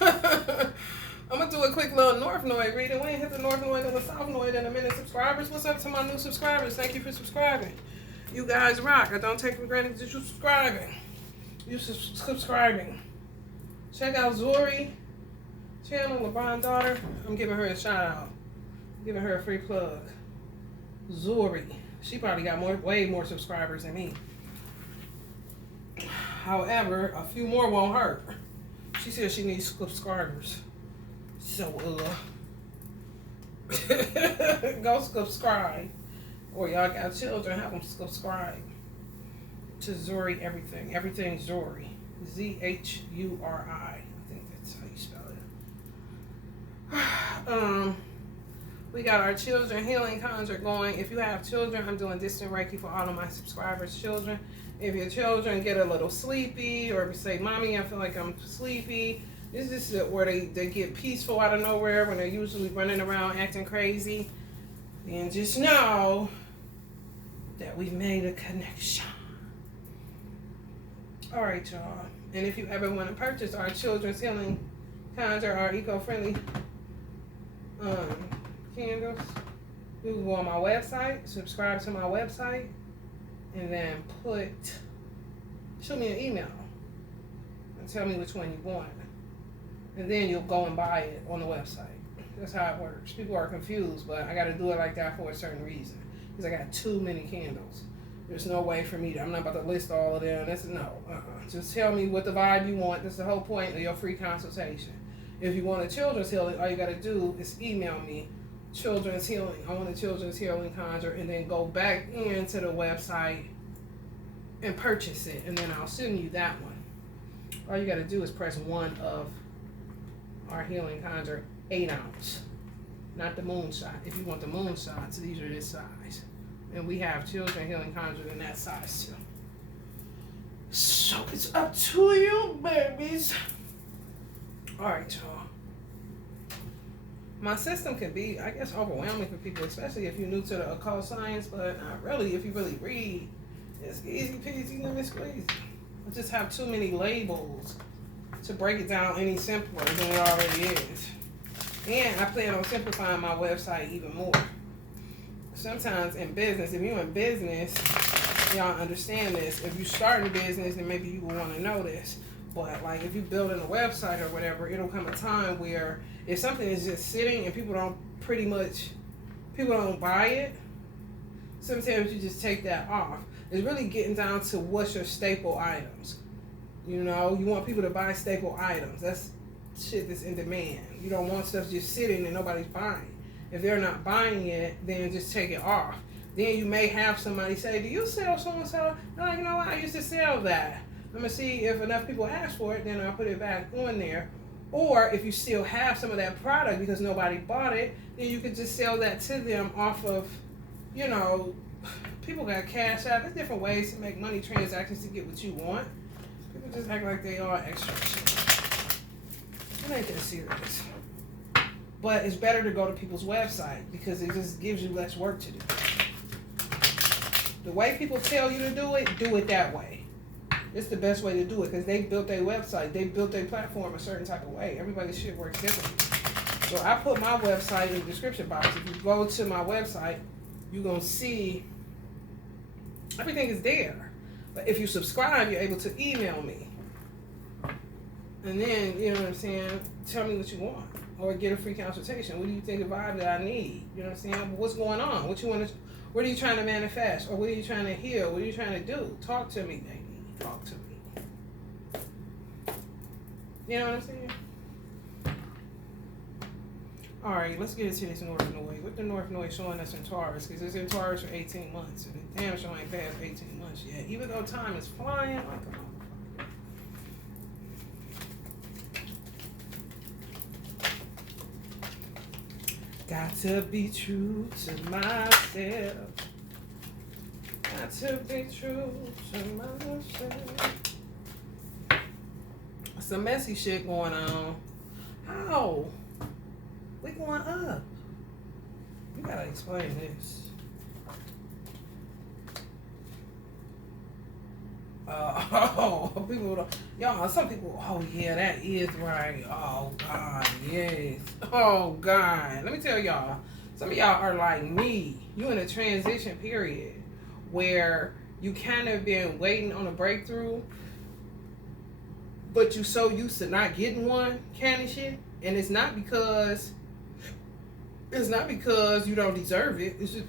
I'm gonna do a quick little North Noid reading. We ain't hit the North Noid and the South Noid in a minute. Subscribers, what's up to my new subscribers? Thank you for subscribing. You guys rock. I don't take for granted that you're subscribing. You subscribing. Check out Zori channel, LeBron's daughter. I'm giving her a shout out. I'm giving her a free plug. Zori. She probably got way more subscribers than me. However, a few more won't hurt. She says she needs subscribers. So, go subscribe. Or y'all got children, have them subscribe to Zori Everything. Everything Zori. Zhuri. I think that's how you spell it. We got our children healing conjure going. If you have children, I'm doing distant Reiki for all of my subscribers' children. If your children get a little sleepy or say, Mommy, I feel like I'm sleepy, this is where they get peaceful out of nowhere when they're usually running around acting crazy. And just know that we've made a connection. All right, y'all. And if you ever want to purchase our children's healing conjure, our eco-friendly candles, you can go on my website, subscribe to my website, and then shoot me an email and tell me which one you want. And then you'll go and buy it on the website. That's how it works. People are confused, but I got to do it like that for a certain reason. Because I got too many candles. There's no way for me to, I'm not about to list all of them. Just tell me what the vibe you want. That's the whole point of your free consultation. If you want a children's healing, all you got to do is email me, children's healing. I want a children's healing conjure, and then go back into the website and purchase it, and then I'll send you that one. All you got to do is press one of our healing conjure 8 ounce, not the moonshot. If you want the moonshots, these are this size, and we have children healing conjure in that size too. So it's up to you, babies. All right, y'all. My system can be, I guess, overwhelming for people, especially if you're new to the occult science, but not really. If you really read, it's easy peasy lemon squeezy. I just have too many labels to break it down any simpler than it already is. And I plan on simplifying my website even more. Sometimes in business, if you're in business, y'all understand this. If you start a business, then maybe you will want to know this. But like if you're building a website or whatever, it'll come a time where if something is just sitting and people don't buy it, sometimes you just take that off. It's really getting down to what's your staple items. You know, you want people to buy staple items. That's shit that's in demand. You don't want stuff just sitting and nobody's buying. If they're not buying it, then just take it off. Then you may have somebody say, do you sell so-and-so? I'm like, you know what, I used to sell that. I'm going to see if enough people ask for it, then I'll put it back on there. Or if you still have some of that product because nobody bought it, then you could just sell that to them off of, you know, people got cash out. There's different ways to make money transactions to get what you want. People just act like they are extra shit. It ain't that serious. But it's better to go to people's website because it just gives you less work to do. The way people tell you to do it that way. It's the best way to do it because they built their website. They built their platform a certain type of way. Everybody's shit works differently. So I put my website in the description box. If you go to my website, you're going to see everything is there. But if you subscribe, you're able to email me. And then, you know what I'm saying, tell me what you want. Or get a free consultation. What do you think the vibe that I need? You know what I'm saying? What's going on? What are you trying to manifest? Or what are you trying to heal? What are you trying to do? Talk to me, baby. Talk to me. You know what I'm saying? Alright, let's get into this North Noid. What the North Noid showing us in Taurus? Because it's in Taurus for 18 months. And the damn show ain't past 18 months yet. Even though time is flying like a motherfucker. Got to be true to myself. Got to be true to myself. Some messy shit going on. How? We going up. You gotta explain this. People don't, y'all, some people, oh yeah, that is right. Oh God, yes. Oh God. Let me tell y'all, some of y'all are like me. You in a transition period where you kind of been waiting on a breakthrough, but you so used to not getting one kind of shit. And it's not because you don't deserve it. It's just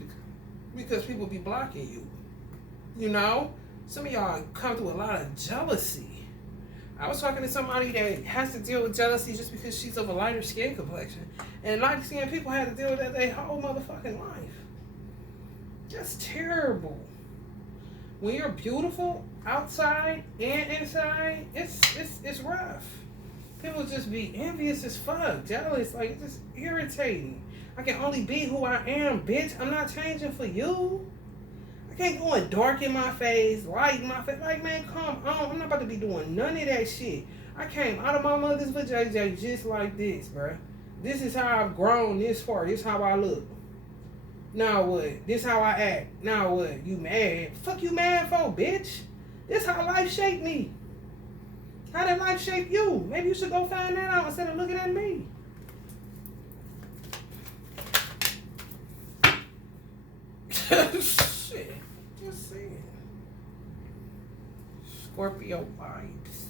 because people be blocking you. You know? Some of y'all come through a lot of jealousy. I was talking to somebody that has to deal with jealousy just because she's of a lighter skin complexion. And light skinned people had to deal with that their whole motherfucking life. That's terrible. When you're beautiful outside and inside, it's rough. People just be envious as fuck, jealous, like it's just irritating. I can only be who I am, bitch. I'm not changing for you. I can't go and darken my face, lighten my face. Like, man, come on. I'm not about to be doing none of that shit. I came out of my mother's vajayjay just like this, bruh. This is how I've grown this far. This is how I look. Now what? This how I act. Now what? You mad? Fuck you mad for, bitch? This how life shaped me. How did life shape you? Maybe you should go find that out instead of looking at me. Shit. Just saying. Scorpio vibes.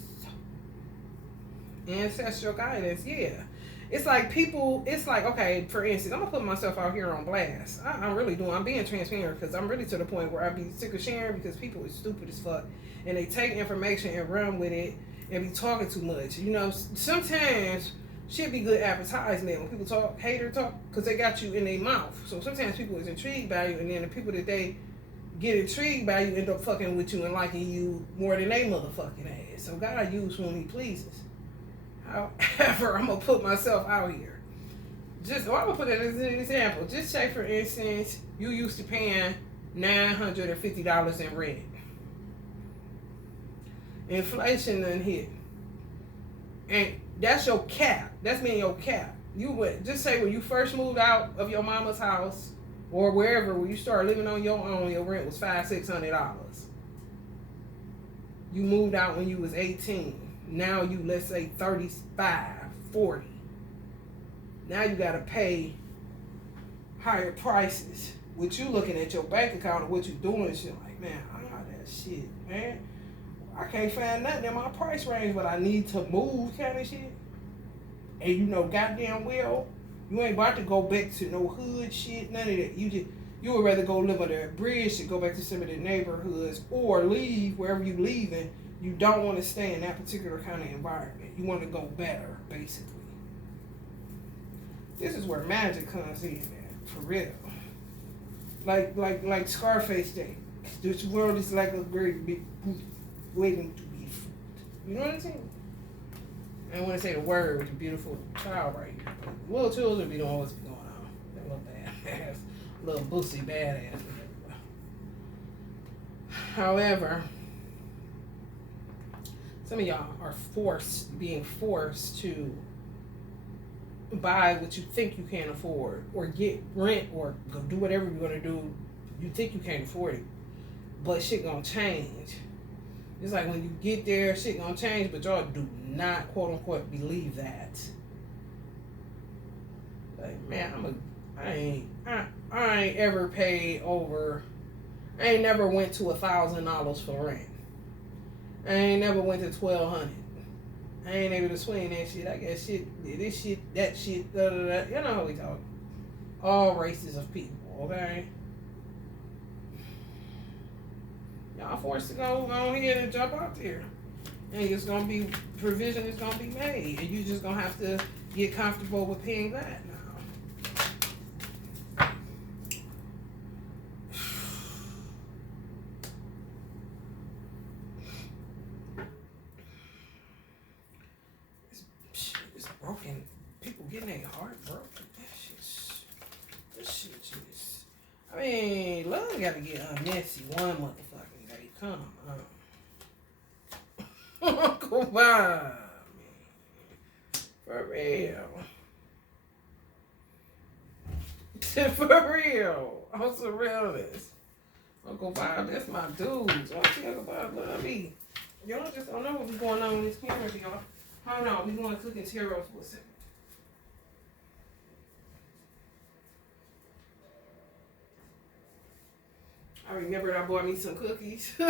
Ancestral guidance, yeah. It's like people, it's like, okay, for instance, I'm going to put myself out here on blast. I'm really doing, I'm being transparent because I'm really to the point where I be sick of sharing because people are stupid as fuck. And they take information and run with it and be talking too much. You know, sometimes shit be good advertisement when people talk, hater talk, because they got you in their mouth. So sometimes people is intrigued by you, and then the people that they get intrigued by you end up fucking with you and liking you more than they motherfucking ass. So God uses whom he pleases. However, I'm going to put myself out here. I'm going to put it as an example. Just say, for instance, you used to paying $950 in rent. Inflation done hit. And that's your cap. That's mean your cap. You would just say when you first moved out of your mama's house or wherever, when you started living on your own, your rent was $500-$600. You moved out when you was 18. Now you, let's say 35, 40. Now you gotta pay higher prices. With you looking at your bank account and what you doing and shit, like, man, I got that shit, man. I can't find nothing in my price range, but I need to move kind of shit. And you know goddamn well, you ain't about to go back to no hood shit, none of that. You would rather go live under a bridge to go back to some of the neighborhoods or leave wherever you leaving. You don't want to stay in that particular kind of environment. You want to go better, basically. This is where magic comes in, man, for real. Like Scarface Day. This world is like a great big waiting to be fruit. You know what I'm saying? I don't want to say the word with the beautiful child right here. But little children be doing what's going on. That little badass, little boosie badass. However, some of y'all are being forced to buy what you think you can't afford, or get rent, or go do whatever you're gonna do. You think you can't afford it, but shit gonna change. It's like when you get there, shit gonna change, but y'all do not, quote unquote, believe that. Like, man, I ain't ever paid over. I ain't never went to $1,000 for rent. I ain't never went to $1,200. I ain't able to swing that shit. I got shit, this shit, that shit, da da da. You know how we talk. All races of people, okay? Y'all forced to go on here and jump out there. And it's gonna be, provision is gonna be made. And you just gonna have to get comfortable with paying that now. It's broken. People getting their heart broken. This shit just, I mean, love gotta get messy one motherfucking day. Come on. Come on, man. For real. For real. On some realness. Uncle Bob, that's my dude. Don't talk about love me. Y'all just don't know what be going on in this camera, y'all. Hold on, we going to cooking cereal for a second. I remembered I bought me some cookies. Y'all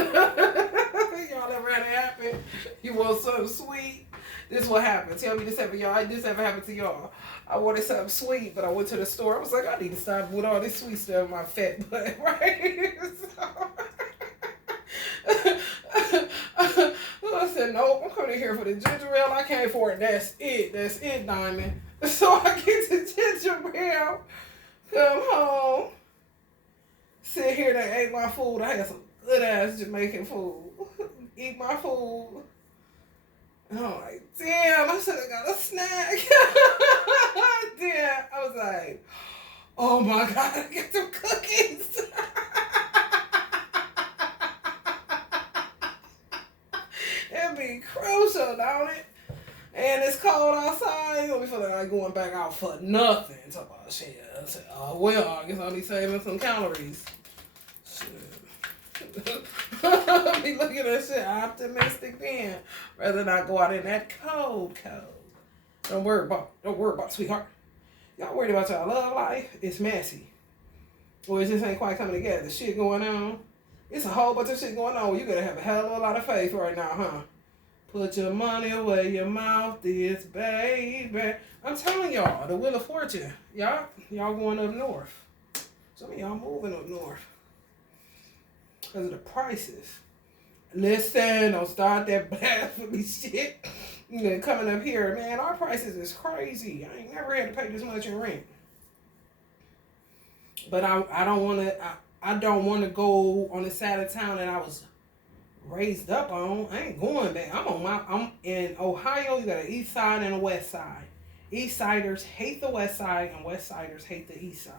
ever had it happen? You want something sweet? This what happened. Tell me this ever, y'all. This ever happened to y'all? I wanted something sweet, but I went to the store. I was like, I need to stop with all this sweet stuff in my fat butt, right? So, I said, nope, I'm coming here for the ginger ale. I came for it. That's it. That's it, Diamond. So I get the ginger ale, come home, sit here and ate my food. I had some good ass Jamaican food. Eat my food. And I'm like, damn, I should have got a snack. Damn. I was like, oh my God, I get some cookies. It'd be crucial, don't it? And it's cold outside. You don't be feeling like going back out for nothing. Talk about shit. I said, oh well, I guess I'll be saving some calories. Shit. Be looking at shit optimistic then. Rather not go out in that cold. Don't worry about it, sweetheart. Y'all worried about y'all love life? It's messy. Or it just ain't quite coming together. Shit going on. It's a whole bunch of shit going on. You gotta have a hell of a lot of faith right now, huh? Put your money where your mouth is, baby. I'm telling y'all, the Wheel of Fortune. Y'all going up north. Some of y'all moving up north. Because of the prices. Listen, don't start that blasphemy shit. You know, coming up here, man, our prices is crazy. I ain't never had to pay this much in rent. But I don't want to go on the side of town that I was raised up on. I ain't going back. I'm in Ohio. You got an east side and a west side. East siders hate the west side and west siders hate the east side.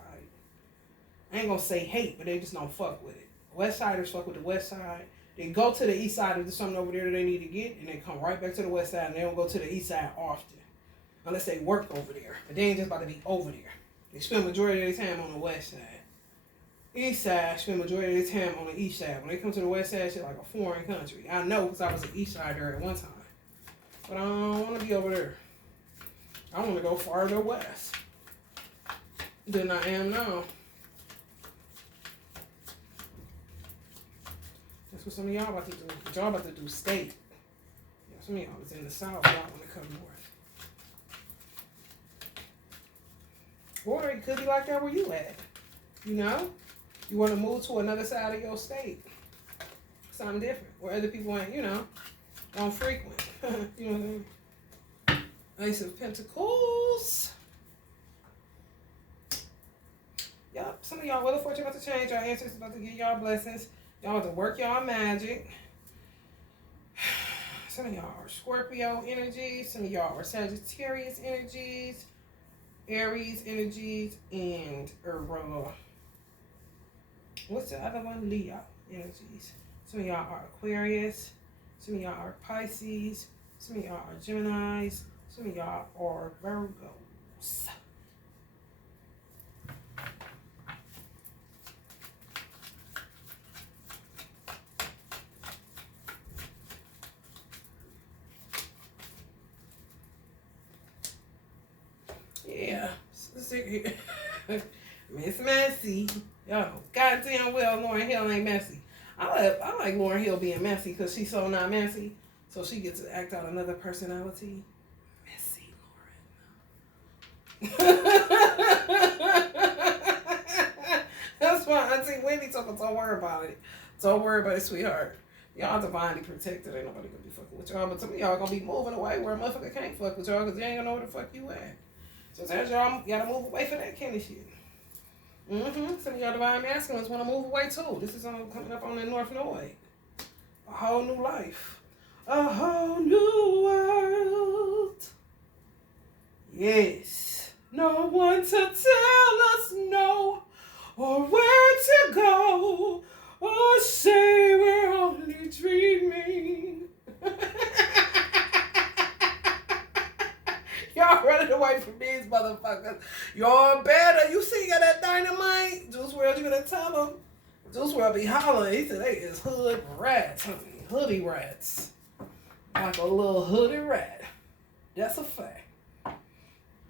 I ain't gonna say hate, but they just don't fuck with it. West siders fuck with the west side. They go to the east side if there's something over there that they need to get, and they come right back to the west side, and they don't go to the east side often. Unless they work over there. But they ain't just about to be over there. They spend majority of their time on the west side. East side spend majority of their time on the east side. When they come to the west side, shit like a foreign country. I know because I was an east sider at one time. But I don't want to be over there. I want to go farther west than I am now. That's what some of y'all about to do. Y'all about to do state. Yeah, some of y'all was in the south. Y'all want to come north. Or it could be like that where you at. You know? You want to move to another side of your state. Something different. Where other people ain't, don't frequent. You know what I mean? Ace of Pentacles. Yup. Some of y'all Wheel of Fortune about to change. Your ancestors about to give y'all blessings. Y'all about to work y'all magic. Some of y'all are Scorpio energies. Some of y'all are Sagittarius energies. Aries energies. And what's the other one? Leo energies. Some of y'all are Aquarius. Some of y'all are Pisces. Some of y'all are Geminis. Some of y'all are Virgos. Yeah. Miss Messy. Yo, goddamn well Lauryn Hill ain't messy. I like Lauryn Hill being messy because she's so not messy. So she gets to act out another personality. Messy Lauryn. That's why Auntie Wendy told me, don't worry about it. Don't worry about it, sweetheart. Y'all divinely protected. Ain't nobody gonna be fucking with y'all. But some of y'all gonna be moving away where a motherfucker can't fuck with y'all because they ain't gonna know where the fuck you at. So that's y'all gotta move away from that kind of shit. Some of y'all divine masculines want to move away too. This is coming up on the North Norway. A whole new life. A whole new world. Yes. No one to tell us no or where to go or say we're only dreaming. Y'all running away from these motherfuckers. Y'all better. You see that Dynamite? Juice WRLD, you gonna tell them? Juice WRLD be hollering. He said they is hood rats, honey. Hoodie rats. like a little hooded rat. That's a fact.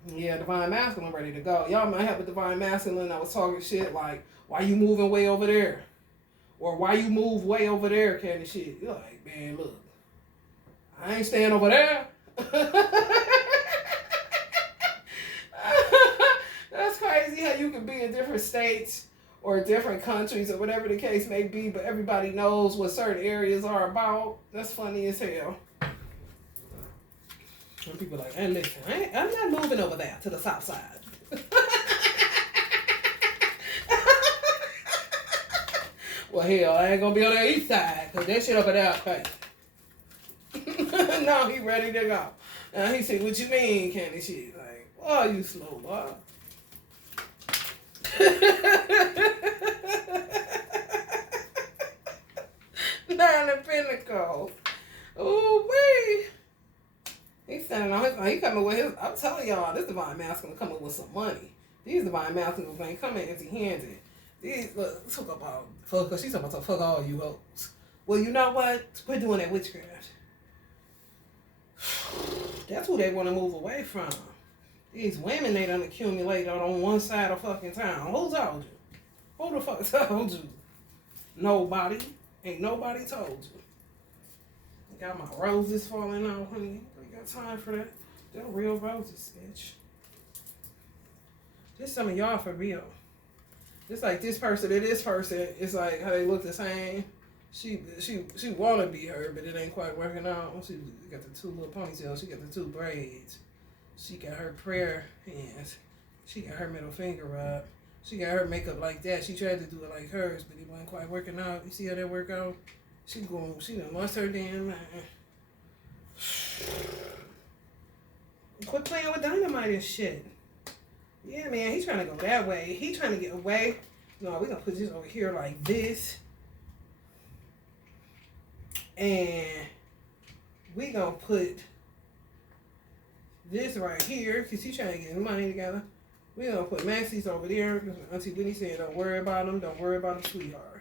Yeah, Divine Masculine ready to go. Y'all might have a Divine Masculine that was talking shit like, why you moving way over there? Or why you move way over there kind of shit. You're like, man, look, I ain't staying over there. That's crazy how you can be in different states or different countries or whatever the case may be, but everybody knows what certain areas are about. That's funny as hell. And people are like, hey, listen, I'm not moving over there to the south side. Well, hell, I ain't gonna be on the east side, because that shit over there crazy. No, he ready to go. He said, what you mean, candy shit? Like, oh, you slow, boy. Nine of Pentacles. Ooh, wee. He's standing on his, he coming with his, I'm telling y'all, this Divine Masculine coming with some money. These Divine Masculines ain't coming empty-handed. These, look, talk about, fuck, she's talking about fuck all you hoes. Well, you know what? Quit doing that witchcraft. That's who they want to move away from. These women, they done accumulated on one side of fucking town. Who told you? Who the fuck told you? Nobody. Ain't nobody told you. Got my roses falling out, honey. Ain't got time for that. They're real roses, bitch. Just some of y'all for real. It's like this person and this person. It's like how they look the same. She wanna be her, but it ain't quite working out. She got the two little ponytails. She got the two braids. She got her prayer hands. She got her middle finger up. She got her makeup like that. She tried to do it like hers, but it wasn't quite working out. You see how that work out? She done lost her damn mind. Quit playing with dynamite and shit. Yeah, man, he's trying to go that way. He trying to get away. No, we're going to put this over here like this. And we going to put this right here because he's trying to get his money together. We're going to put Maxie's over there. Auntie Whitney said, don't worry about him. Don't worry about him, sweetheart.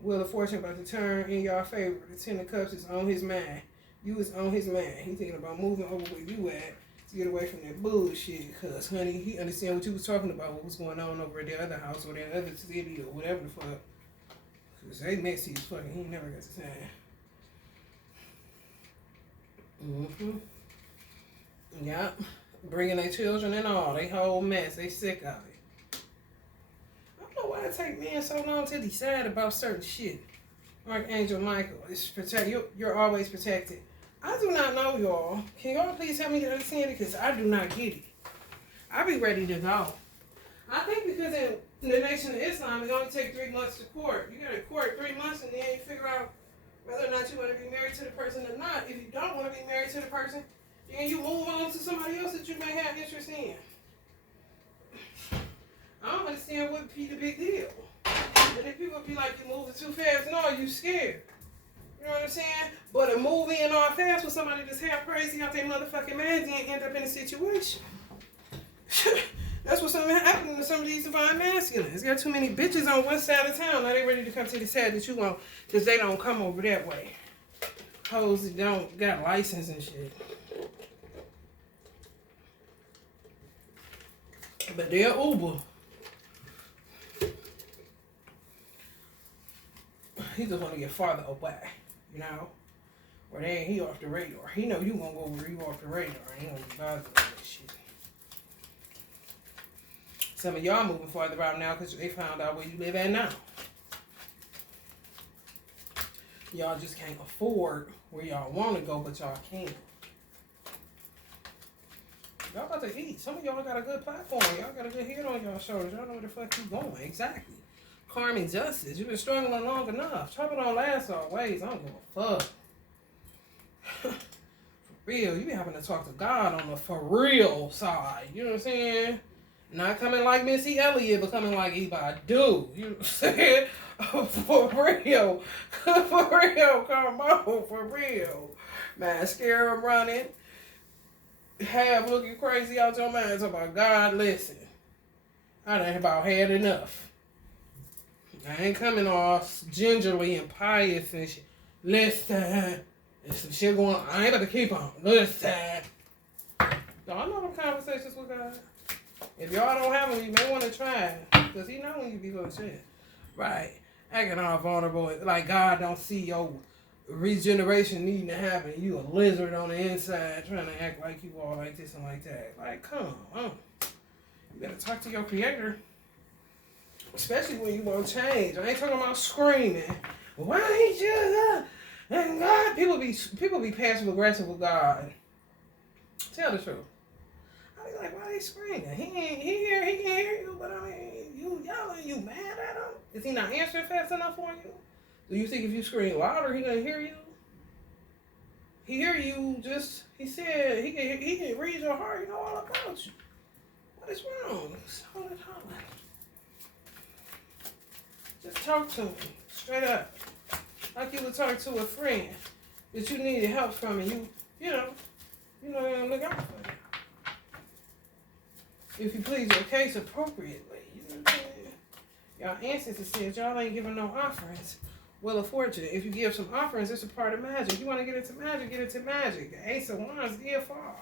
Wheel of Fortune about to turn in your favor. The Ten of Cups is on his mind. You is on his mind. He thinking about moving over where you at to get away from that bullshit. Because, honey, he understand what you was talking about, what was going on over at the other house or that other city or whatever the fuck. Because they messy as fucking. He never got the time. Yep. Bringing their children and all. They whole mess. They sick of it. I don't know why it take men so long to decide about certain shit. Archangel Michael is protect. You're always protected. I do not know, y'all. Can y'all please help me to understand it? Because I do not get it. I be ready to go. I think because in the Nation of Islam, it only takes 3 months to court. You got to court 3 months and then you figure out whether or not you want to be married to the person or not. If you don't want to be married to the person, then you move on to somebody else that you may have interest in. I don't understand what be the big deal. And if people be like, you moving too fast, no, you scared. You know what I'm saying? But a move in all fast with somebody that's half crazy out their motherfucking mind and end up in a situation. That's what's happening to some of these Divine Masculines. Got too many bitches on one side of town. Now they ready to come to the side that you want because they don't come over that way. Hoes that don't got license and shit. But they're Uber. He just want to get farther away, you know? Or then he off the radar. He know you gonna go where you off the radar. He don't be bothered with that shit. Some of y'all moving farther out now because they found out where you live at now. Y'all just can't afford where y'all want to go, but y'all can't. Y'all about to eat. Some of y'all got a good platform. Y'all got a good head on y'all shoulders. Y'all know where the fuck you going. Exactly. Karma and justice. You've been struggling long enough. Trouble don't last always. I don't give a fuck. For real. You be having to talk to God on the for real side. You know what I'm saying? Not coming like Missy Elliott, but coming like Ibadu. You know what I'm saying? For real. For real. Come on. For real. Mascara running. Have looking crazy out your mind. Talk about God, listen. I done about had enough. I ain't coming all gingerly and pious and shit. Listen. There's some shit going on. I ain't about to keep on. Listen. Y'all know them conversations with God. If y'all don't have them, you may want to try it. Because he know when you be full shit. Right. Acting all vulnerable. Like God don't see your regeneration needing to happen. You a lizard on the inside trying to act like you all like this and like that. Like, come on. You better talk to your creator. Especially when you want to change. I ain't talking about screaming. Why ain't you and God? People be passive aggressive with God. Tell the truth. I be like, why they screaming? He can hear you, but I mean, you yelling, you mad at him? Is he not answering fast enough for you? Do you think if you scream louder, he gonna hear you? He hear you. He said he can read your heart. He know all about you. What is wrong? Just talk to him straight up, like you would talk to a friend that you needed help from, and you know you're gonna look out for you. If you plead your case appropriately, you know what I'm saying? Y'all ancestors said y'all ain't giving no offerings. Wheel of Fortune. If you give some offerings, it's a part of magic. You want to get into magic, get into magic. The Ace of Wands did fall.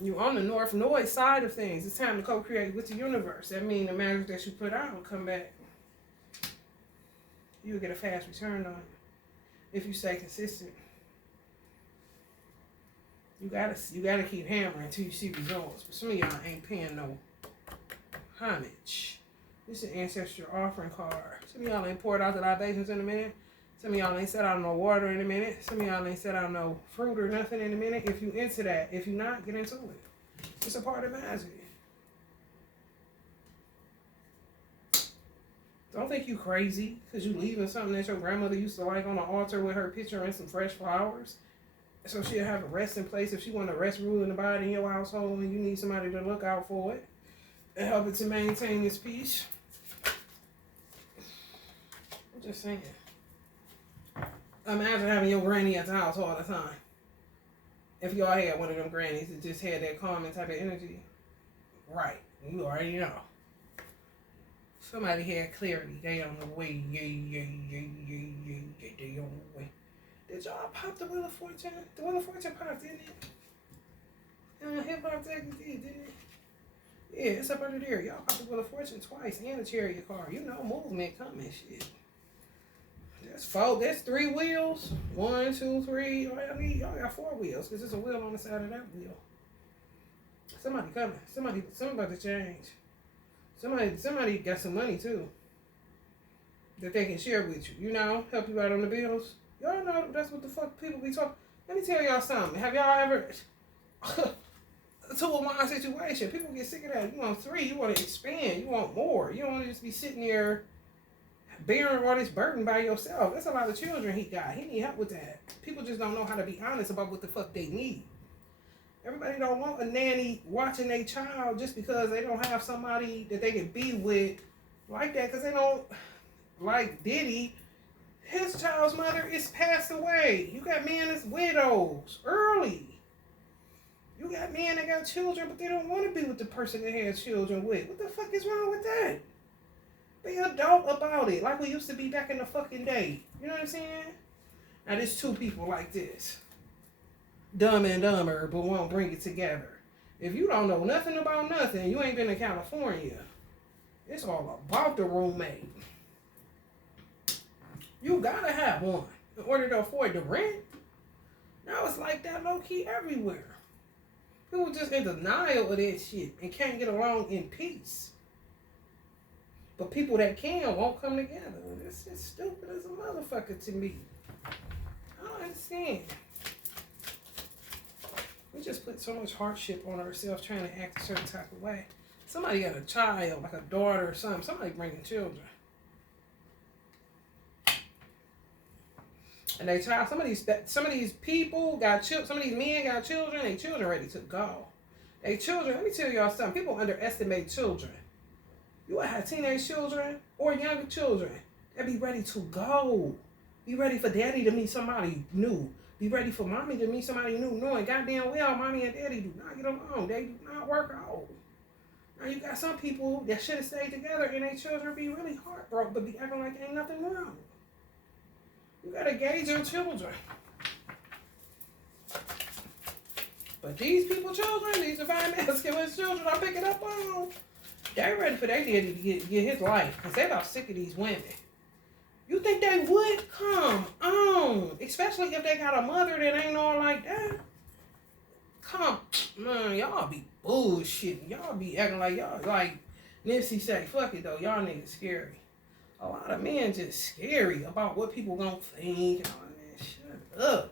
You on the north side of things. It's time to co-create with the universe. That means the magic that you put out will come back. You will get a fast return on it if you stay consistent. You gotta keep hammering until you see results. But some of y'all ain't paying no homage. This is an ancestral offering card. Some of y'all ain't poured out the libations in a minute. Some of y'all ain't set out no water in a minute. Some of y'all ain't set out no fruit or nothing in a minute. If you into that, if you not, get into it. It's a part of magic. Don't think you crazy because you leaving something that your grandmother used to like on the altar with her picture and some fresh flowers. So she'll have a resting place if she want to rest, rule in the body in your household, and you need somebody to look out for it and help it to maintain its peace. I'm just saying. Imagine having your granny at the house all the time. If y'all had one of them grannies that just had that calming type of energy. Right. You already know. Somebody had clarity. They on the way. They on the way. Did y'all pop the Wheel of Fortune? The Wheel of Fortune popped, didn't it? Hip Hop Tech did, didn't it? Yeah, it's up under there. Y'all popped the Wheel of Fortune twice and the Chariot card. You know, movement coming, shit. That's 3 wheels. 1, 2, 3. Y'all got 4 wheels because there's a wheel on the side of that wheel. Somebody coming. Somebody about to change. Somebody got some money too that they can share with you. You know, help you out on the bills. Y'all know that's what the fuck people be talking. Let me tell y'all something. Have y'all ever to a mind situation? People get sick of that. You want 3. You want to expand. You want more. You don't want to just be sitting there bearing all this burden by yourself. That's a lot of children he got. He need help with that. People just don't know how to be honest about what the fuck they need. Everybody don't want a nanny watching their child just because they don't have somebody that they can be with like that. Because they don't, like Diddy, his child's mother is passed away. You got men that's widows early. You got men that got children, but they don't want to be with the person they had children with. What the fuck is wrong with that? Be adult about it, like we used to be back in the fucking day. You know what I'm saying? Now there's 2 people like this. Dumb and dumber, but won't bring it together. If you don't know nothing about nothing, you ain't been to California. It's all about the roommate. You gotta have one in order to afford the rent. Now it's like that low-key everywhere. People just in denial of that shit and can't get along in peace. But people that can won't come together. It's just stupid as a motherfucker to me. I don't understand. We just put so much hardship on ourselves trying to act a certain type of way. Somebody got a child, like a daughter or something. Somebody bringing children. And they child, some of these people got children, some of these men got children, they children ready to go. They children, let me tell y'all something. People underestimate children. You will have teenage children or younger children that be ready to go. Be ready for daddy to meet somebody new. Be ready for mommy to meet somebody new, knowing goddamn well mommy and daddy do not get along. They do not work out. Now you got some people that should have stayed together and their children be really heartbroken, but be acting like ain't nothing wrong. You gotta gauge your children. But these people children, these divine masculine children I'm picking up on, they ready for their daddy to get his life. Because they about sick of these women. You think they would? Come on. Especially if they got a mother that ain't all like that. Come, man, y'all be bullshitting. Y'all be acting like y'all, like Nipsey say, fuck it though, y'all niggas scary. A lot of men just scary about what people gonna think and all that. Shut up.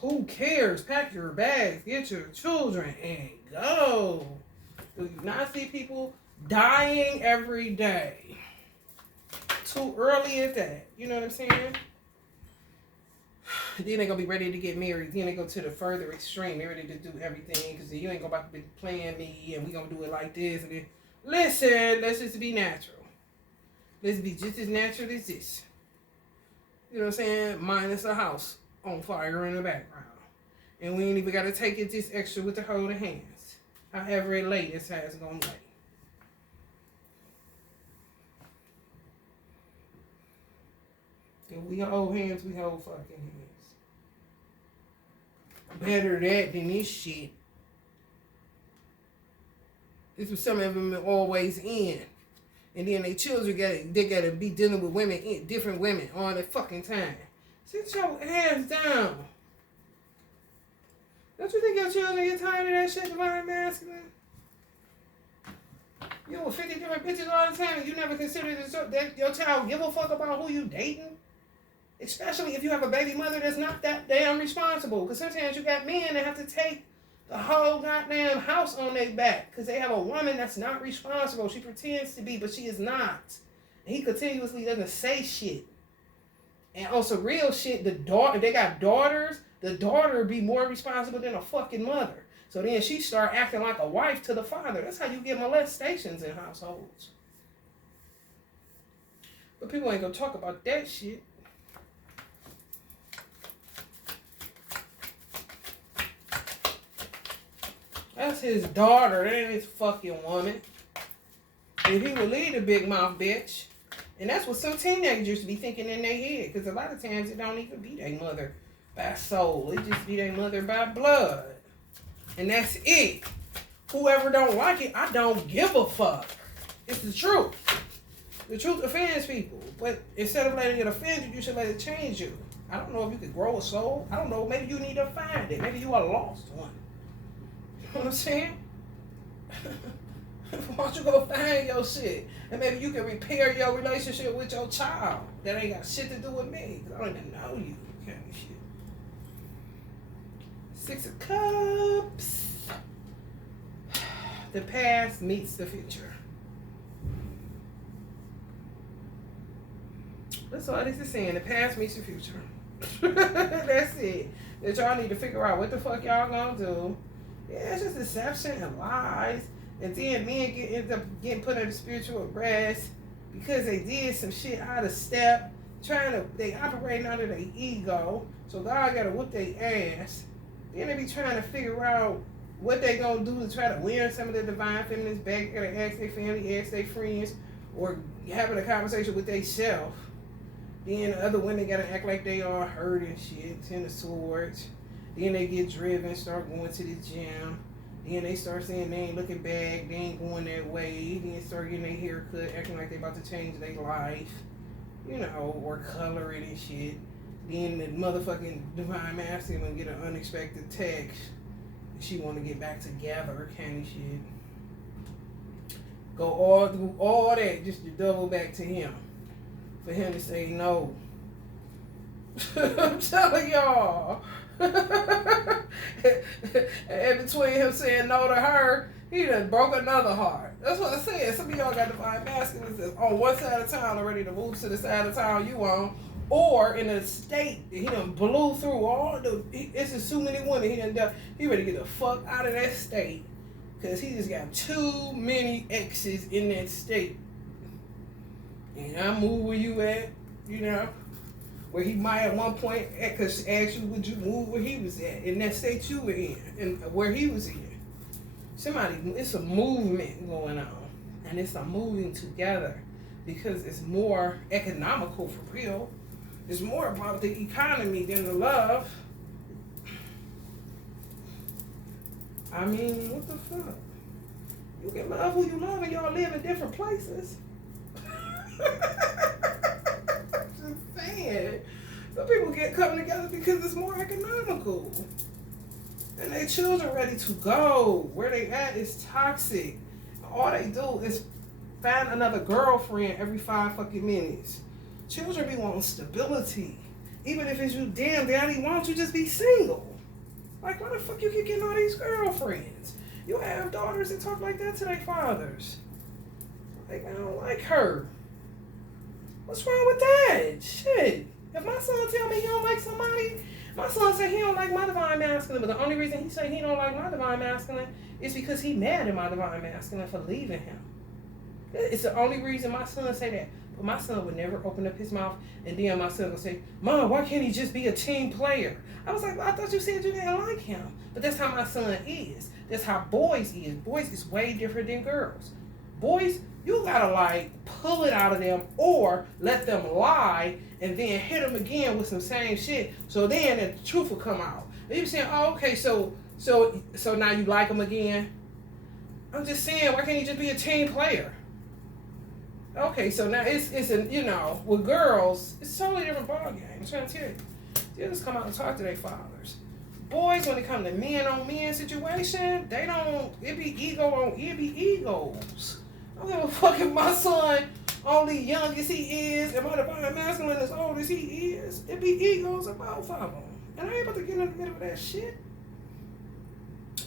Who cares? Pack your bags, get your children, and go. Do you not see people dying every day? Too early at that. You know what I'm saying? Then they gonna be ready to get married. Then they go to the further extreme. They're ready to do everything because you ain't gonna about to be playing me and we gonna do it like this. And then, listen, let's just be natural. Let's be just as natural as this. You know what I'm saying? Minus a house on fire in the background. And we ain't even gotta take it this extra with the holding hands. However it lay, that's how it's gonna lay. If we hold hands, we hold fucking hands. Better that than this shit. This was some of them always in. And then their children gotta be dealing with women, different women all the fucking time. Sit your ass down. Don't you think your children get tired of that shit, divine masculine? You with 50 different bitches all the time and you never consider that your child give a fuck about who you dating? Especially if you have a baby mother that's not that damn responsible. Because sometimes you got men that have to take the whole goddamn house on their back. Because they have a woman that's not responsible. She pretends to be, but she is not. And he continuously doesn't say shit. And on some real shit, they got daughters. The daughter be more responsible than a fucking mother. So then she start acting like a wife to the father. That's how you get molestations in households. But people ain't gonna talk about that shit. That's his daughter. That ain't his fucking woman. If he would leave the big mouth bitch. And that's what some teenagers be thinking in their head. Because a lot of times it don't even be their mother by soul. It just be their mother by blood. And that's it. Whoever don't like it, I don't give a fuck. It's the truth. The truth offends people. But instead of letting it offend you, you should let it change you. I don't know if you could grow a soul. I don't know. Maybe you need to find it. Maybe you are a lost one. You know what I'm saying? Why don't you go find your shit? And maybe you can repair your relationship with your child. That ain't got shit to do with me. Because I don't even know you. Kind of shit. 6 of Cups. The past meets the future. That's all this is saying. The past meets the future. That's it. That y'all need to figure out what the fuck y'all gonna do. Yeah, it's just deception and lies. And then men end up getting put under spiritual arrest because they did some shit out of step. They operating under their ego. So God gotta whoop their ass. Then they be trying to figure out what they gonna do to try to win some of the divine feminists back. Gotta ask their family, ask their friends, or having a conversation with themselves. Then the other women gotta act like they are hurt and shit, 10 of swords. Then they get driven, start going to the gym. Then they start saying they ain't looking back, they ain't going that way. Then start getting their hair cut, acting like they about to change their life. You know, or color it and shit. Then the motherfucking divine masculine get an unexpected text. She want to get back together, kind of shit. Go all through all that just to double back to him. For him to say no. I'm telling y'all. And between him saying no to her, he done broke another heart. That's what I said. Some of y'all got divine masculines that's on one side of town already to move to the side of town you on, or in a state that he done blew through all the. It's just too many women. He ready to get the fuck out of that state because he just got too many exes in that state. And I move where you at, you know. Where he might at one point ask you, would you move where he was at in that state you were in and where he was in. It's a movement going on, and it's a moving together because it's more economical for real. It's more about the economy than the love. I mean, what the fuck? You can love who you love and y'all live in different places. Just saying. Some people get coming together because it's more economical. And their children ready to go. Where they at is toxic. All they do is find another girlfriend every 5 fucking minutes. Children be wanting stability. Even if it's you, damn, daddy, why don't you just be single? Like, why the fuck you keep getting all these girlfriends? You have daughters that talk like that to their fathers. Like, I don't like her. What's wrong with that? Shit. If my son tell me he don't like somebody, my son say he don't like my divine masculine, but the only reason he say he don't like my divine masculine is because he mad at my divine masculine for leaving him. It's the only reason my son say that. But my son would never open up his mouth, and then my son would say, Mom, why can't he just be a team player? I was like, well, I thought you said you didn't like him. But that's how my son is. That's how boys is. Boys is way different than girls. Boys, you gotta like pull it out of them or let them lie and then hit them again with some same shit. So then the truth will come out. And you saying, oh, okay, so now you like him again? I'm just saying, why can't he just be a team player? Okay, so now it's with girls, it's a totally different ballgame. I'm trying to tell you. They just come out and talk to their fathers. Boys, when it comes to men on men situation, it be egos. I don't give a fuck if my son only young as he is and my divine masculine as old as he is. It be egos of both of them. And I ain't about to get in the middle of that shit.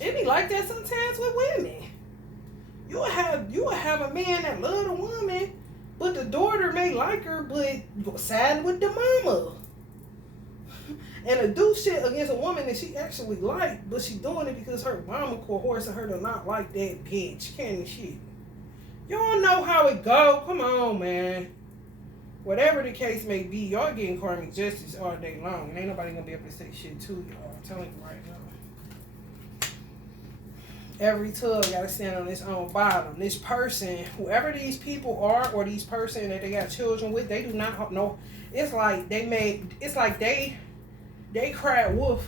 It be like that sometimes with women. You will have a man that love a woman, but the daughter may like her, but side with the mama. And to do shit against a woman that she actually like, but she doing it because her mama coercing her to not like that bitch. Candy shit. Y'all know how it go. Come on, man. Whatever the case may be, y'all getting karmic justice all day long. And ain't nobody gonna be able to say shit to y'all. I'm telling you right now. Every tub gotta stand on its own bottom. This person, whoever these people are, or these person that they got children with, they do not know. It's like they cried wolf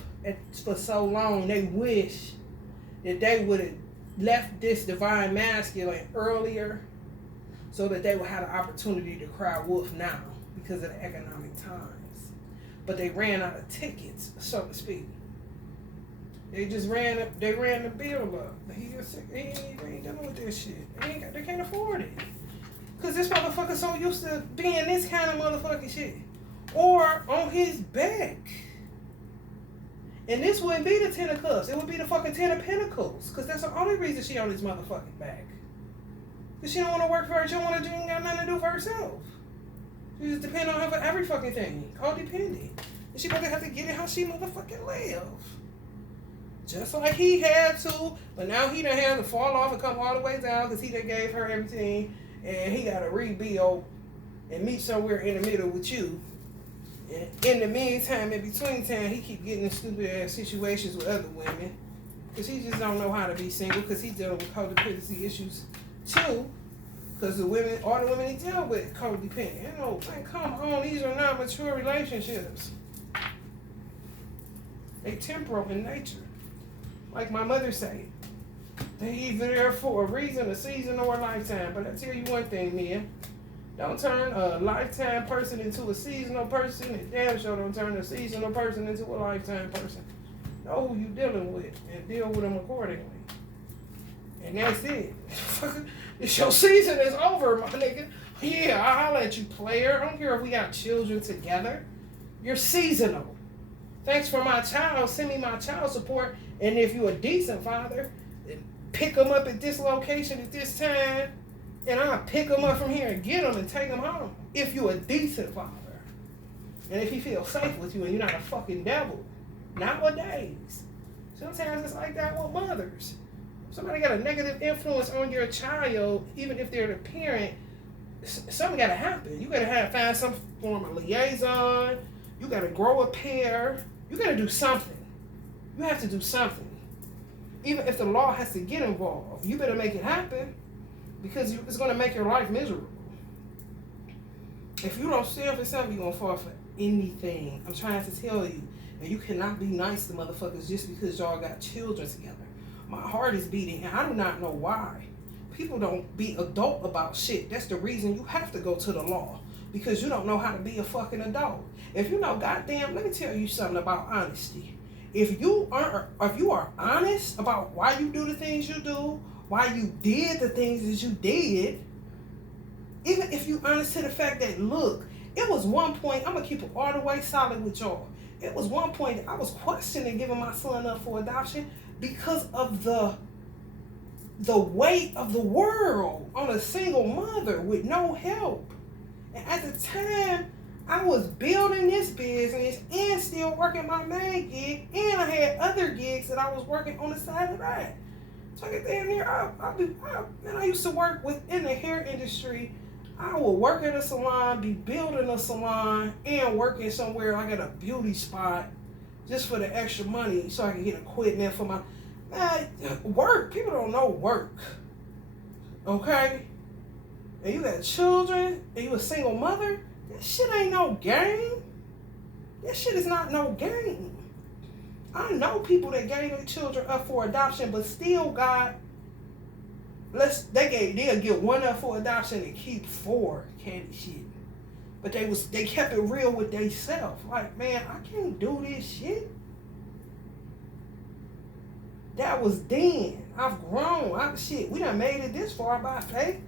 for so long. They wish that they would have left this divine masculine earlier, so that they would have the opportunity to cry wolf now because of the economic times. But they ran out of tickets, so to speak. They just ran the bill up. He ain't dealing with this shit. They can't afford it. Cause this motherfucker so used to being this kind of motherfucking shit. Or on his back. And this wouldn't be the 10 of cups. It would be the fucking 10 of pentacles. Cause that's the only reason she on his motherfucking back. Cause she don't want to work for her. She ain't got nothing to do for herself. She just depend on her for every fucking thing. Codependent. And she gonna have to get it how she motherfucking live. Just like he had to, but now he done had to fall off and come all the way down because he done gave her everything, and he got to rebuild and meet somewhere in the middle with you. And in the meantime, in between time, he keep getting in stupid ass situations with other women because he just don't know how to be single because he's dealing with codependency issues too. Because all the women he deal with codependent. You know, like, come on, these are not mature relationships. They temporal in nature. Like my mother say, they either there for a reason, a season, or a lifetime. But I tell you one thing, Mia, don't turn a lifetime person into a seasonal person, and damn sure don't turn a seasonal person into a lifetime person. Know who you dealing with and deal with them accordingly. And that's it. It's your season is over, my nigga. Yeah, I'll let you player. I don't care if we got children together. You're seasonal. Thanks for my child. Send me my child support. And if you're a decent father, pick them up at this location at this time, and I'll pick them up from here and get them and take them home. If you're a decent father. And if he feels safe with you and you're not a fucking devil. Nowadays. Sometimes it's like that with mothers. Somebody got a negative influence on your child, even if they're the parent, something got to happen. You got to find some form of liaison. You got to grow a pair. You got to do something. You have to do something. Even if the law has to get involved, you better make it happen because it's going to make your life miserable. If you don't stand for something, you're going to fall for anything. I'm trying to tell you. And you cannot be nice to motherfuckers just because y'all got children together. My heart is beating, and I do not know why. People don't be adult about shit. That's the reason you have to go to the law, because you don't know how to be a fucking adult. If you know, goddamn, let me tell you something about honesty. If you are honest about why you do the things you do, why you did the things that you did, even if you honest to the fact that, look, it was one point, I'm gonna keep it all the way solid with y'all. It was one point that I was questioning giving my son up for adoption because of the weight of the world on a single mother with no help. And at the time, I was building this business and still working my main gig, and I had other gigs that I was working on the side of that. So I get down here, I used to work within the hair industry. I would work at a salon, be building a salon, and working somewhere like at a beauty spot just for the extra money so I can get equipment for my work. People don't know work. Okay? And you got children, and you a single mother, that shit ain't no game. That shit is not no game. I know people that gave their children up for adoption, but still got, they'll get one up for adoption and keep 4 candy shit. But they kept it real with themselves. Like, man, I can't do this shit. That was then. I've grown. We done made it this far by faith.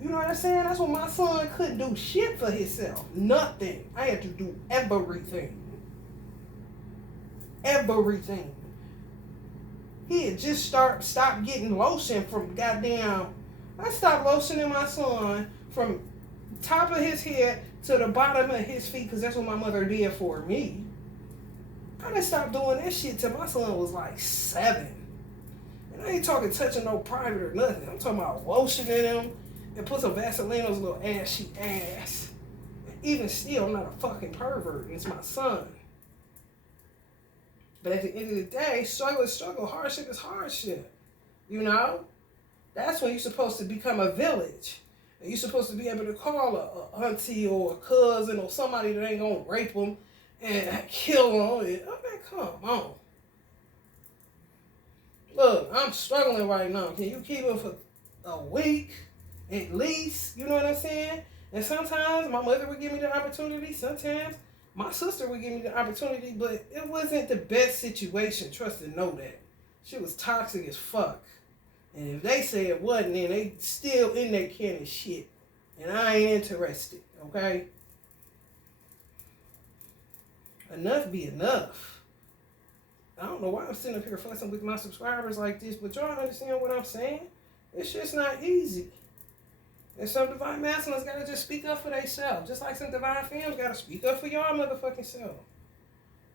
You know what I'm saying? That's when my son couldn't do shit for himself. Nothing. I had to do everything. Everything. He had just stopped getting lotion from goddamn. I stopped lotioning my son from top of his head to the bottom of his feet, because that's what my mother did for me. I done stopped doing that shit till my son was like 7. And I ain't talking touching no private or nothing. I'm talking about lotioning him and put some Vaseline on his little ashy ass. And even still, I'm not a fucking pervert. It's my son. But at the end of the day, struggle is struggle, hardship is hardship. You know? That's when you're supposed to become a village. And you're supposed to be able to call a auntie or a cousin or somebody that ain't gonna rape them and kill them. And, oh man, come on. Look, I'm struggling right now. Can you keep it for a week at least? You know what I'm saying? And sometimes my mother would give me the opportunity. Sometimes my sister would give me the opportunity, but it wasn't the best situation. Trust and know that. She was toxic as fuck. And if they say it wasn't, then they still in that can of shit. And I ain't interested, okay? Enough be enough. I don't know why I'm sitting up here fussing with my subscribers like this, but y'all understand what I'm saying? It's just not easy. And some divine masculines gotta just speak up for themselves. Just like some divine femmes gotta speak up for y'all motherfucking self.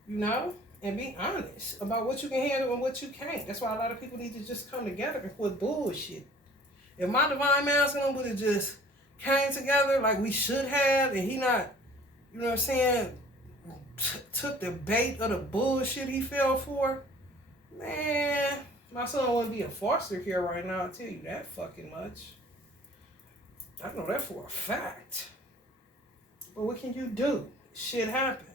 You know? And be honest about what you can handle and what you can't. That's why a lot of people need to just come together and quit bullshit. If my divine masculine would have just came together like we should have, and he not, you know what I'm saying, took the bait of the bullshit he fell for, man, my son wouldn't be in foster care right now, I'll tell you that fucking much. I know that for a fact. But what can you do? Shit happens.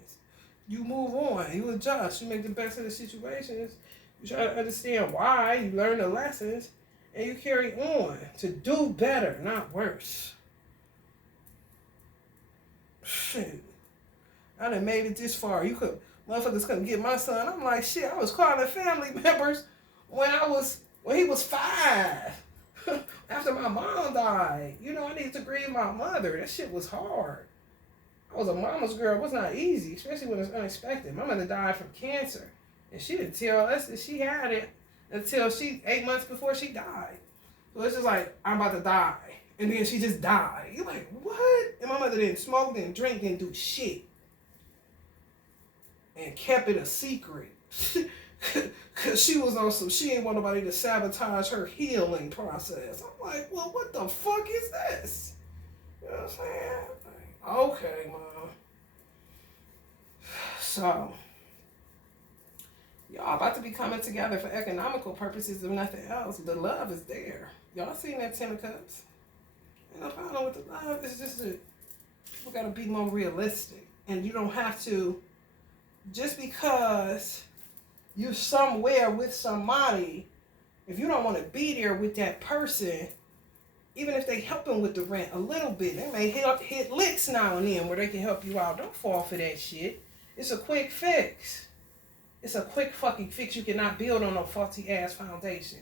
You move on. You adjust. You make the best of the situations. You try to understand why. You learn the lessons. And you carry on to do better, not worse. Shit. I done made it this far. Motherfuckers couldn't get my son. I'm like, shit, I was calling family members when he was 5. After my mom died. You know, I needed to grieve my mother. That shit was hard. I was a mama's girl. It was not easy, especially when it's unexpected. My mother died from cancer. And she didn't tell us that she had it until 8 months before she died. So it's just like, I'm about to die. And then she just died. You're like, what? And my mother didn't smoke, didn't drink, didn't do shit. And kept it a secret. Because she was on some, she ain't want nobody to sabotage her healing process. I'm like, well, what the fuck is this? You know what I'm saying? Like, okay, Mom. So, y'all about to be coming together for economical purposes if nothing else. The love is there. Y'all seen that 10 of Cups? And the problem with the love is just that people got to be more realistic. And you don't have to, just because you're somewhere with somebody If you don't want to be there with that person, even if they helping with the rent a little bit, they may hit licks now and then where they can help you out. Don't fall for that shit. It's a quick fix. It's a quick fucking fix. You cannot build on a faulty ass foundation.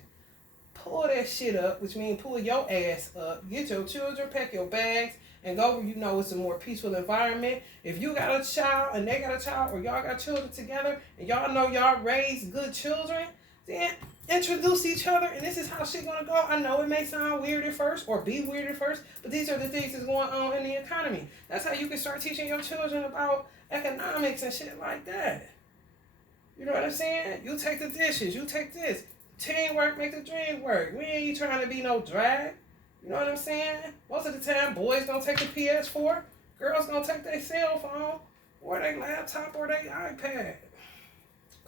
Pull that shit up, which means pull your ass up. Get your children, pack your bags, and go where you know it's a more peaceful environment. If you got a child and they got a child, or y'all got children together, and y'all know y'all raised good children, then introduce each other, and this is how shit gonna go. I know it may sound weird at first, or be weird at first, but these are the things that's going on in the economy. That's how you can start teaching your children about economics and shit like that. You know what I'm saying? You take the dishes, you take this. Teamwork make the dream work. We ain't trying to be no drag. You know what I'm saying? Most of the time, boys don't take the PS4. Girls don't take their cell phone, or their laptop, or their iPad.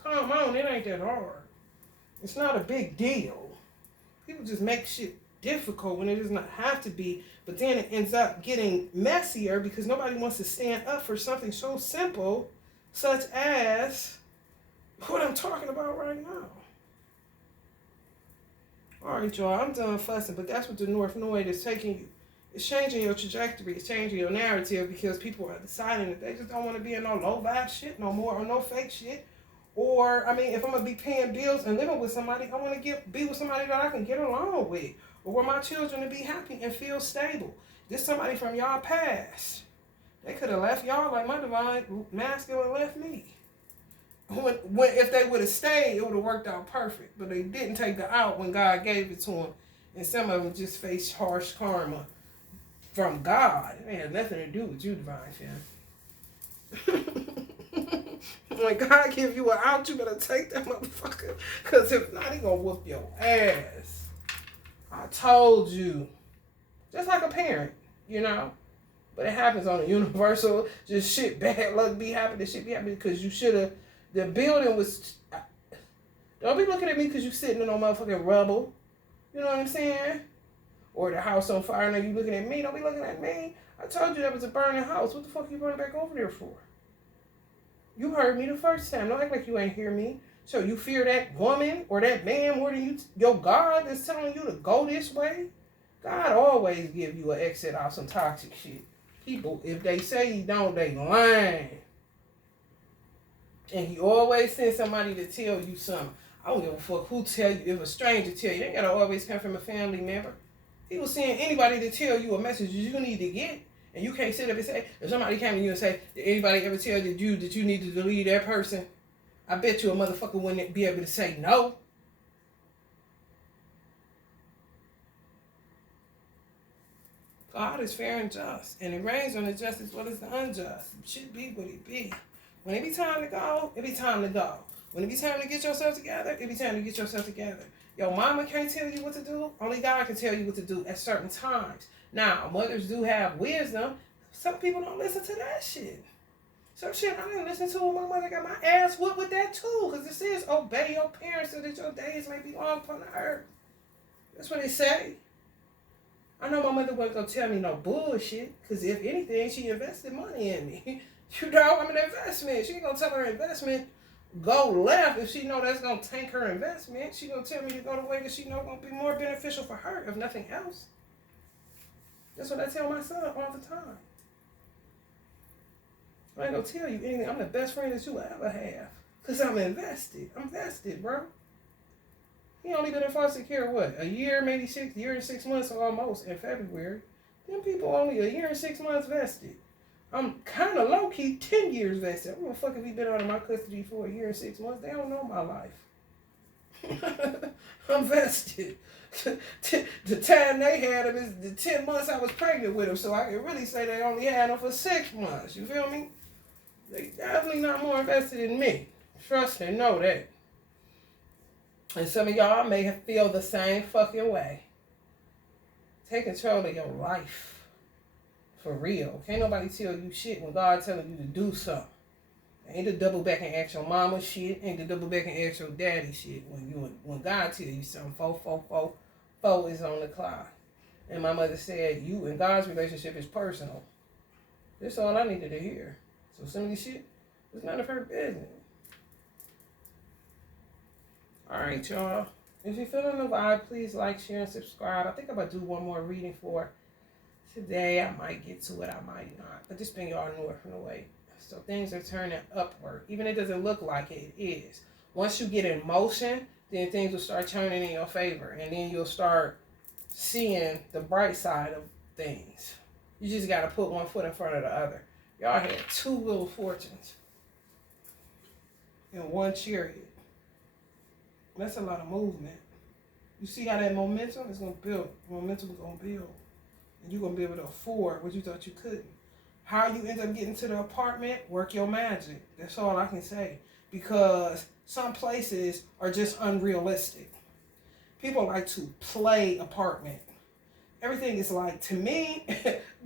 Come on, it ain't that hard. It's not a big deal. People just make shit difficult when it does not have to be, but then it ends up getting messier because nobody wants to stand up for something so simple, such as what I'm talking about right now. All right, y'all, I'm done fussing, but that's what the North Node is taking you. It's changing your trajectory. It's changing your narrative because people are deciding that they just don't want to be in no low vibe shit no more, or no fake shit. Or, I mean, if I'm going to be paying bills and living with somebody, I want to be with somebody that I can get along with. Or where my children to be happy and feel stable. This somebody from y'all past. They could have left y'all like my divine masculine left me. If they would have stayed, it would have worked out perfect. But they didn't take the out when God gave it to them. And some of them just faced harsh karma from God. It had nothing to do with you, divine fam. When God give you an out, you better take that motherfucker. Because if not, he gonna whoop your ass. I told you. Just like a parent, you know. But it happens on a universal, just shit, bad luck be happening, shit be happening because you should have. The building was. Don't be looking at me because you sitting in no motherfucking rubble. You know what I'm saying? Or the house on fire, now you looking at me. Don't be looking at me. I told you that was a burning house. What the fuck you running back over there for? You heard me the first time. Don't act like you ain't hear me. So you fear that woman or that man more than you your God that's telling you to go this way? God always give you an exit out some toxic shit. People, if they say he don't, they lying. And he always sends somebody to tell you something. I don't give a fuck who tell you. If a stranger tell you, they gotta always come from a family member. He was sending anybody to tell you a message you need to get. And you can't sit up and say, if somebody came to you and say, did anybody ever tell you that you need to delete that person? I bet you a motherfucker wouldn't be able to say no. God is fair and just. And it rains on the just as well as the unjust. It should be what it be. When it be time to go, it be time to go. When it be time to get yourself together, it be time to get yourself together. Your mama can't tell you what to do. Only God can tell you what to do at certain times. Now, mothers do have wisdom. Some people don't listen to that shit. Some shit I didn't listen to when my mother got my ass whooped with that too. Because it says, obey your parents so that your days may be long upon the earth. That's what it say. I know my mother wasn't going to tell me no bullshit. Because if anything, she invested money in me. You know, I'm an investment. She ain't going to tell her investment go left if she know that's going to tank her investment. She going to tell me to go the way that she know going to be more beneficial for her, if nothing else. That's what I tell my son all the time. I ain't going to tell you anything. I'm the best friend that you will ever have. Because I'm invested. I'm vested, bro. He only been in foster care, what? A year, maybe 6 years and 6 months almost in February. Them people only a year and 6 months vested. I'm kind of low-key 10 years vested. What the fuck have he been out of my custody for a year and 6 months? They don't know my life. I'm vested. The time they had him is the 10 months I was pregnant with him, so I can really say they only had him for 6 months. You feel me? They definitely not more invested in me. Trust and know that. And some of y'all may feel the same fucking way. Take control of your life. For real. Can't nobody tell you shit when God telling you to do something. Ain't to double back and ask your mama shit. Ain't to double back and ask your daddy shit. When God tell you something, four is on the clock. And my mother said, you and God's relationship is personal. That's all I needed to hear. So some of this shit was none of her business. All right, y'all. If you're feeling the vibe, please like, share, and subscribe. I think I'm going to do one more reading for today. I might get to it, I might not. But this thing y'all north from the way. So things are turning upward. Even if it doesn't look like it, it is. Once you get in motion, then things will start turning in your favor. And then you'll start seeing the bright side of things. You just got to put one foot in front of the other. Y'all had 2 Wheel of Fortunes in one chariot. That's a lot of movement. You see how that momentum is going to build. Momentum is going to build. And you're going to be able to afford what you thought you couldn't. How you end up getting to the apartment, work your magic. That's all I can say. Because some places are just unrealistic. People like to play apartment. Everything is like, to me,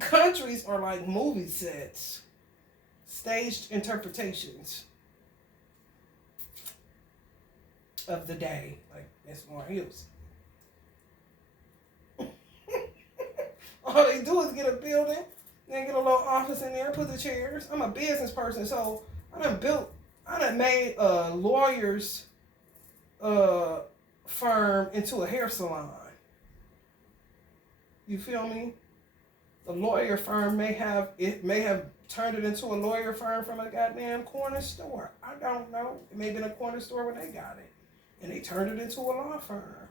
countries are like movie sets. Staged interpretations of the day, like Miss Moore Hills. All they do is get a building, then get a little office in there, put the chairs. I'm a business person, so I done made a lawyer's firm into a hair salon. You feel me? The lawyer firm may have turned it into a lawyer firm from a goddamn corner store. I don't know. It may have been a corner store when they got it. And they turned it into a law firm.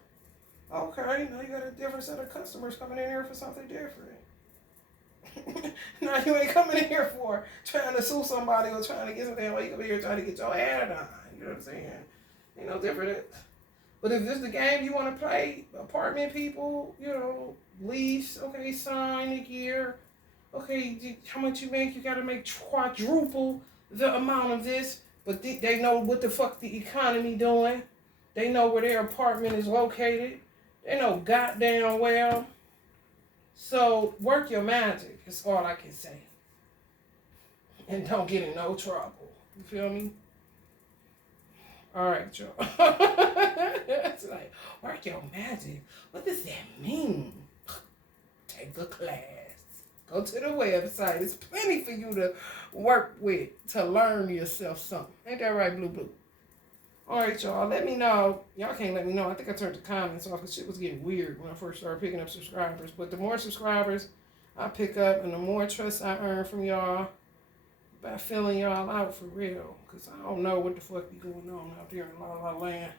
Okay, now you got a different set of customers coming in here for something different. Now you ain't coming in here for trying to sue somebody or trying to get something. Well, you come in here trying to get your hair done. You know what I'm saying? Ain't no different. But if this is the game you want to play, apartment people, you know, lease, okay, sign a year. Okay, how much you make? You got to make quadruple the amount of this. But they know what the fuck the economy doing. They know where their apartment is located. They know goddamn well. So work your magic. That's all I can say. And don't get in no trouble. You feel me? All right, y'all. It's like, work your magic. What does that mean? Take a class. Go to the website. There's plenty for you to work with to learn yourself something. Ain't that right, Blue Blue? All right, y'all. Let me know. Y'all can't let me know. I think I turned the comments off because shit was getting weird when I first started picking up subscribers. But the more subscribers I pick up and the more trust I earn from y'all by filling y'all out for real. Because I don't know what the fuck be going on out there in La La Land.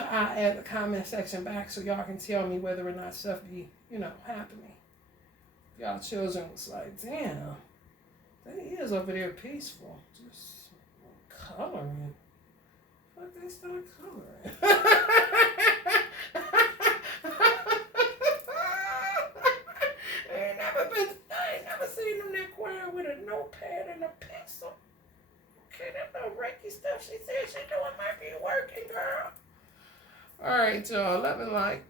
I add the comment section back so y'all can tell me whether or not stuff be, you know, happening. Y'all children was like, damn, they is over there peaceful. Just coloring. Fuck, they start coloring. I ain't never seen them that quiet with a notepad and a pencil. Okay, that no Reiki stuff she said she doing might be working, girl. All right, y'all. Love and light.